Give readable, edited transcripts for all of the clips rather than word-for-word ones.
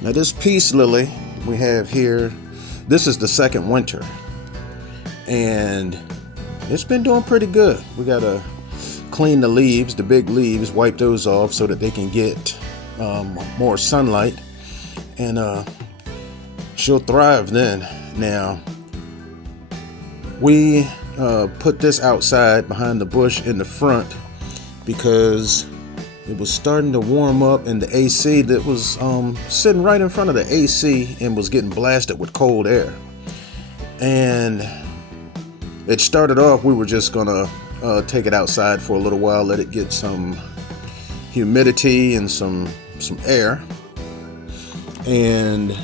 Now this peace lily we have here, this is the second winter, and it's been doing pretty good. We gotta clean the leaves, the big leaves, wipe those off so that they can get more sunlight, and she'll thrive then. Now we put this outside behind the bush in the front because it was starting to warm up, and the AC that was sitting right in front of the AC and was getting blasted with cold air. And it started off, we were just gonna take it outside for a little while, let it get some humidity and some air and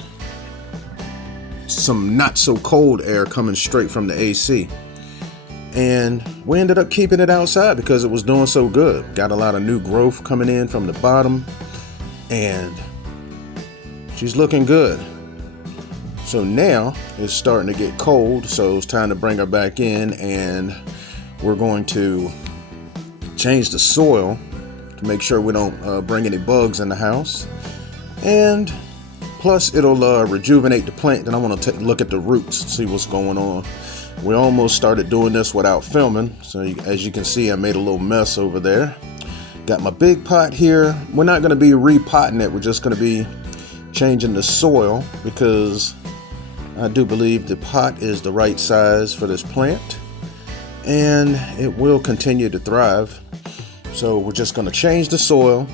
some not so cold air coming straight from the AC. And we ended up keeping it outside because it was doing so good. Got a lot of new growth coming in from the bottom, and she's looking good. So now it's starting to get cold, so it's time to bring her back in, and we're going to change the soil to make sure we don't bring any bugs in the house. And plus it'll rejuvenate the plant. And I want to look at the roots, see what's going on. We almost started doing this without filming, so as you can see, I made a little mess over there. Got my big pot here. We're not going to be repotting it, we're just going to be changing the soil because I do believe the pot is the right size for this plant and it will continue to thrive. So we're just going to change the soil,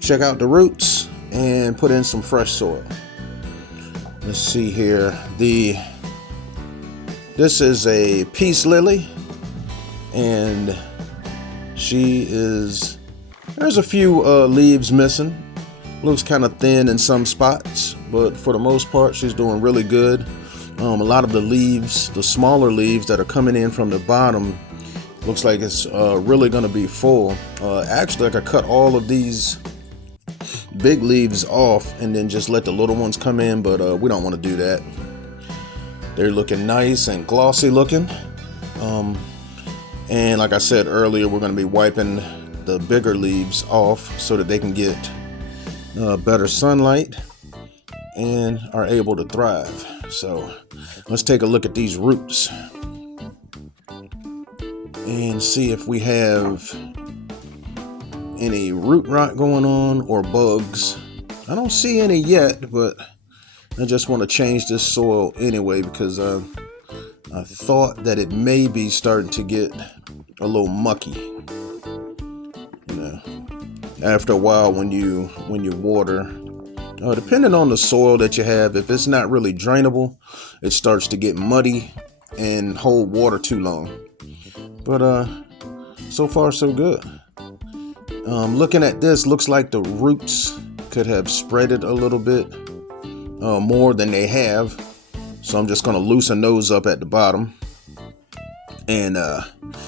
check out the roots, and put in some fresh soil. Let's see here. This is a peace lily, and there's a few leaves missing. Looks kind of thin in some spots, but for the most part, she's doing really good. A lot of the leaves, the smaller leaves that are coming in from the bottom, looks like it's really going to be full. Actually, I could cut all of these big leaves off and then just let the little ones come in, but we don't want to do that. They're looking nice and glossy looking. And like I said earlier, we're going to be wiping the bigger leaves off so that they can get better sunlight and are able to thrive. So let's take a look at these roots and see if we have any root rot going on or bugs. I don't see any yet, but I just want to change this soil anyway because I thought that it may be starting to get a little mucky. You know, after a while when you water, depending on the soil that you have, if it's not really drainable, it starts to get muddy and hold water too long. But so far so good. Looking at this, looks like the roots could have spread it a little bit more than they have, so I'm just going to loosen those up at the bottom. And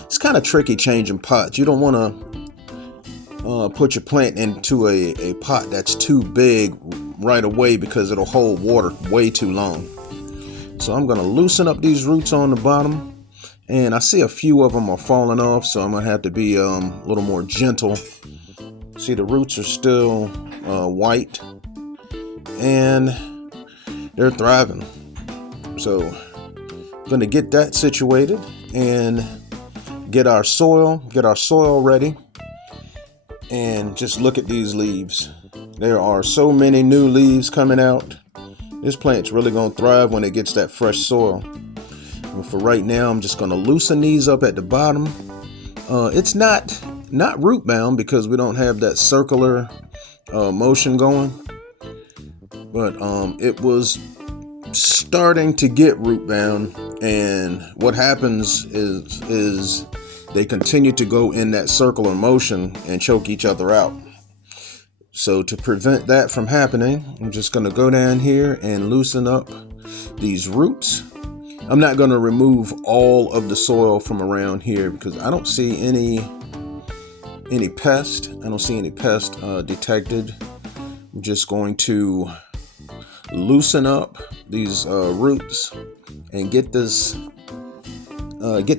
it's kind of tricky changing pots. You don't want to put your plant into a pot that's too big right away because it'll hold water way too long. So I'm going to loosen up these roots on the bottom, and I see a few of them are falling off, so I'm going to have to be a little more gentle. See, the roots are still white and they're thriving. So I'm going to get that situated and get our soil ready, and just look at these leaves. There are so many new leaves coming out. This plant's really going to thrive when it gets that fresh soil. But for right now, I'm just going to loosen these up at the bottom. It's not root bound because we don't have that circular motion going, but it was starting to get root bound, and what happens is they continue to go in that circular motion and choke each other out. So to prevent that from happening, I'm just going to go down here and loosen up these roots. I'm not going to remove all of the soil from around here because I don't see any pest. I don't see any pest detected. I'm just going to loosen up these roots and get the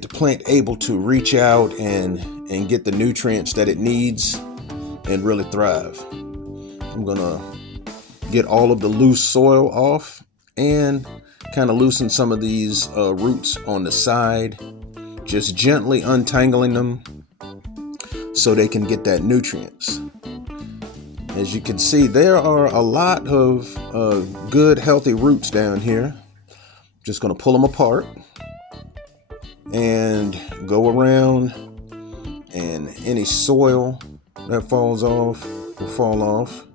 plant able to reach out and get the nutrients that it needs and really thrive. I'm gonna get all of the loose soil off and kind of loosen some of these roots on the side, just gently untangling them so they can get that nutrients. As you can see, there are a lot of good healthy roots down here. Just going to pull them apart and go around, and any soil that falls off will fall off.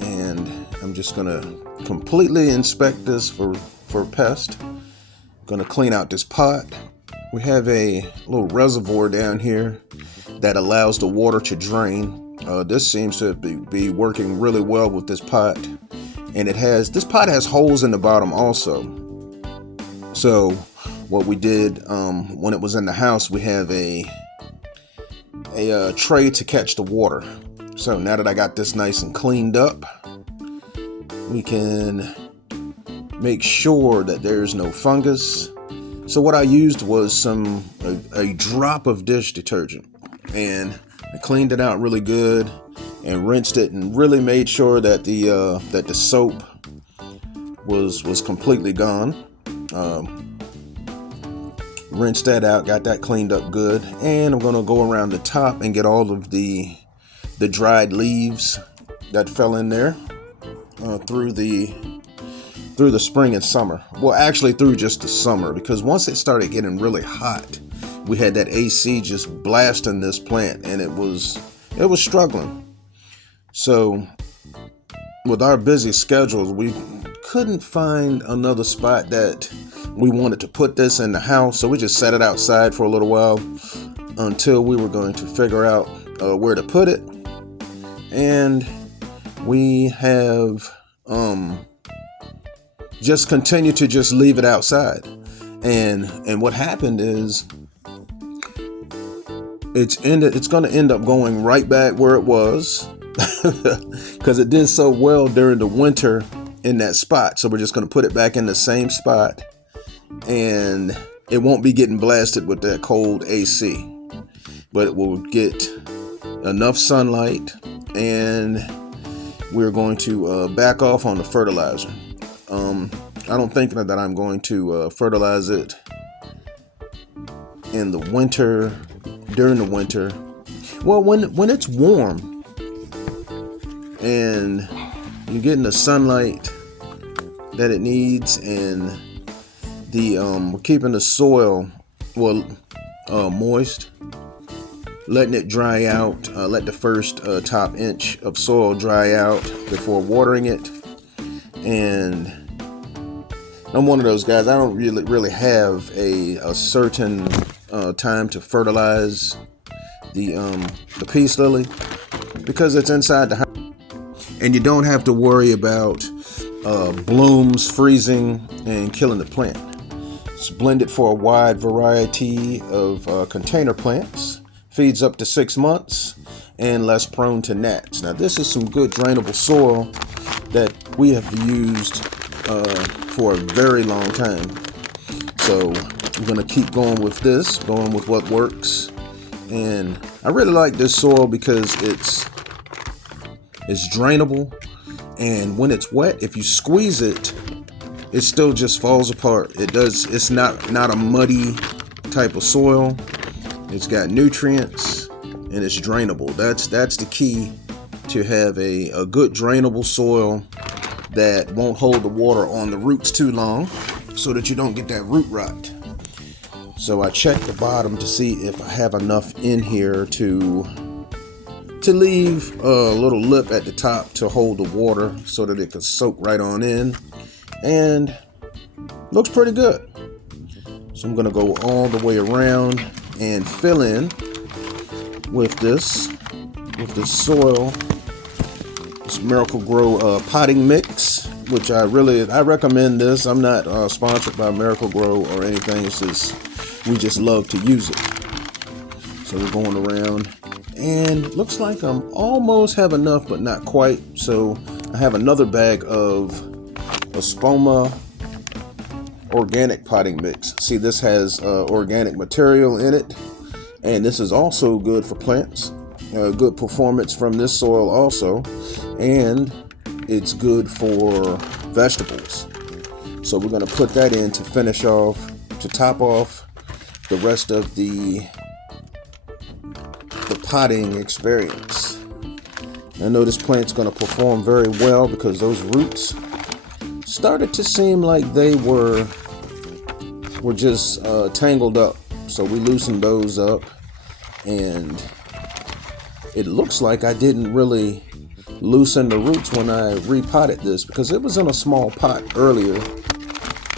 And I'm just going to completely inspect this for pest. I'm going to clean out this pot. We have a little reservoir down here that allows the water to drain. This seems to be working really well with this pot, and this pot has holes in the bottom also. So what we did when it was in the house, we have a tray to catch the water. So now that I got this nice and cleaned up, we can make sure that there's no fungus. So what I used was a drop of dish detergent, and I cleaned it out really good and rinsed it, and really made sure that the soap was completely gone. Rinsed that out, got that cleaned up good, and I'm gonna go around the top and get all of the dried leaves that fell in there through the spring and summer. Well, actually through just the summer, because once it started getting really hot, we had that AC just blasting this plant, and it was struggling. So with our busy schedules, we couldn't find another spot that we wanted to put this in the house, so we just set it outside for a little while until we were going to figure out where to put it. And we have just continued to just leave it outside. And what happened is it's going to end up going right back where it was because it did so well during the winter in that spot. So we're just going to put it back in the same spot, and it won't be getting blasted with that cold AC, but it will get enough sunlight, and we're going to back off on the fertilizer. I don't think that I'm going to fertilize it in the winter, during the winter. Well, when it's warm and you're getting the sunlight that it needs, and we're keeping the soil moist, letting it dry out, let the first top inch of soil dry out before watering it. And I'm one of those guys, I don't really have a certain time to fertilize the peace lily, because it's inside the house and you don't have to worry about blooms freezing and killing the plant. It's blended for a wide variety of container plants, feeds up to 6 months, and less prone to gnats. Now this is some good drainable soil that we have used for a very long time. So I'm going to keep going with this, going with what works. And I really like this soil because it's drainable, and when it's wet, if you squeeze it, it still just falls apart. It's not a muddy type of soil. It's got nutrients and it's drainable. That's the key to have a good drainable soil that won't hold the water on the roots too long, so that you don't get that root rot. So I check the bottom to see if I have enough in here to leave a little lip at the top to hold the water so that it can soak right on in, and looks pretty good. So I'm going to go all the way around and fill in with this soil, this Miracle-Gro potting mix, which I recommend this. I'm not sponsored by Miracle-Gro or anything. It's just, we just love to use it. So we're going around, and looks like I'm almost have enough, but not quite. So I have another bag of Espoma organic potting mix. See, this has organic material in it, and this is also good for plants. Good performance from this soil also, and it's good for vegetables. So we're going to put that in to finish off, to top off the rest of the potting experience. I know this plant's going to perform very well because those roots started to seem like they were just tangled up. So we loosened those up, and it looks like I didn't really loosen the roots when I repotted this, because it was in a small pot earlier,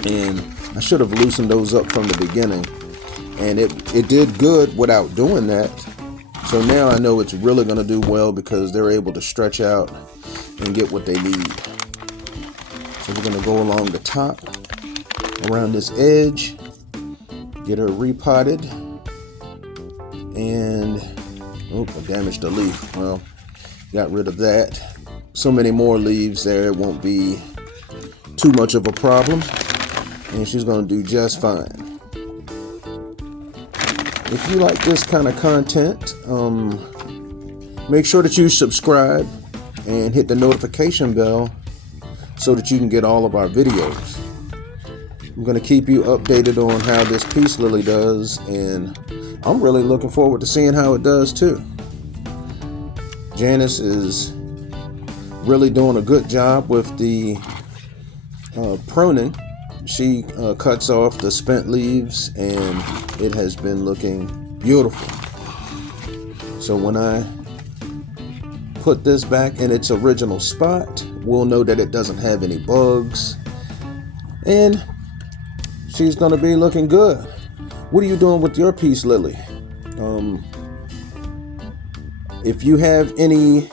and I should have loosened those up from the beginning, and it did good without doing that. So now I know it's really going to do well because they're able to stretch out and get what they need. So we're going to go along the top, around this edge, get her repotted, and I damaged a leaf. Well, got rid of that. So many more leaves there, it won't be too much of a problem, and she's going to do just fine. If you like this kind of content, make sure that you subscribe and hit the notification bell so that you can get all of our videos. I'm going to keep you updated on how this peace lily does, and I'm really looking forward to seeing how it does too. Janice is really doing a good job with the pruning. She cuts off the spent leaves, and it has been looking beautiful. So when I put this back in its original spot, we'll know that it doesn't have any bugs, and she's going to be looking good. What are you doing with your peace lily? If you have any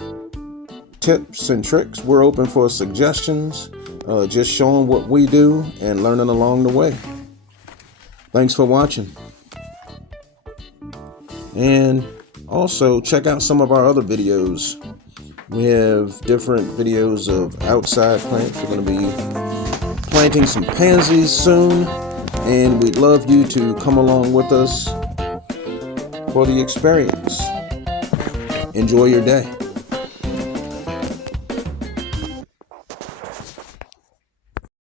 tips and tricks, we're open for suggestions. Just showing what we do and learning along the way. Thanks for watching. And also check out some of our other videos. We have different videos of outside plants. We're going to be planting some pansies soon, and we'd love you to come along with us for the experience. Enjoy your day.